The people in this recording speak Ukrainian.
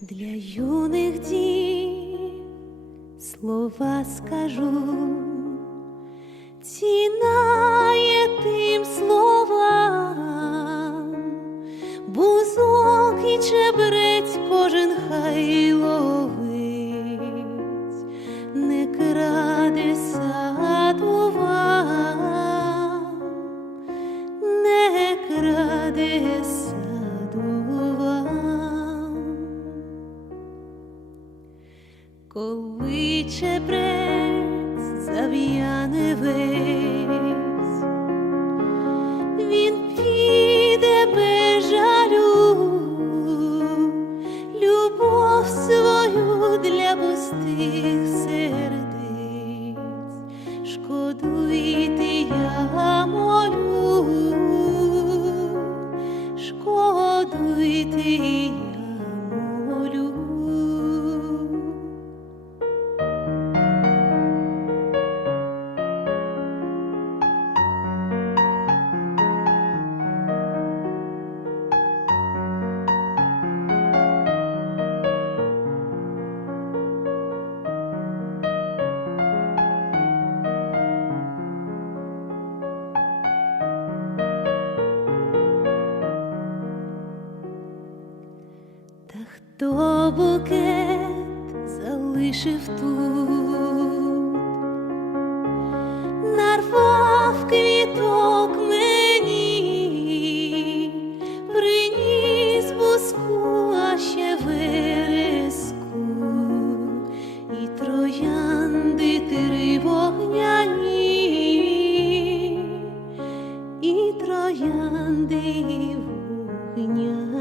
Для юних дів слова скажу, ціна є тим словам, бузок і чебрець кожен хай ловить, Коли чебрець зав'яне весь, він піде любов свою для пустих сердець, шкодуйте Та хто букет залишив тут, нарвав квіток мені, приніс буску, а ще вереску і троянди три вогняні, і троянди вогняні.